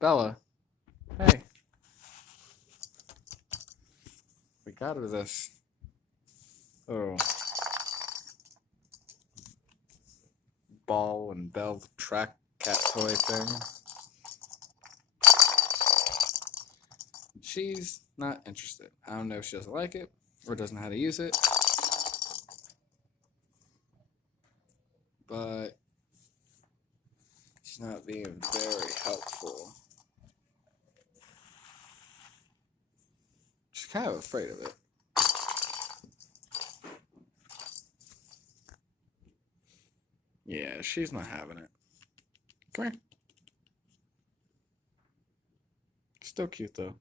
Bella, hey, we got her this. Oh, ball and bell track cat toy thing. She's not interested. I don't know if she doesn't like it or doesn't know how to use it. But she's not being very helpful. She's kind of afraid of it. Yeah, she's not having it. Come here. Still cute though.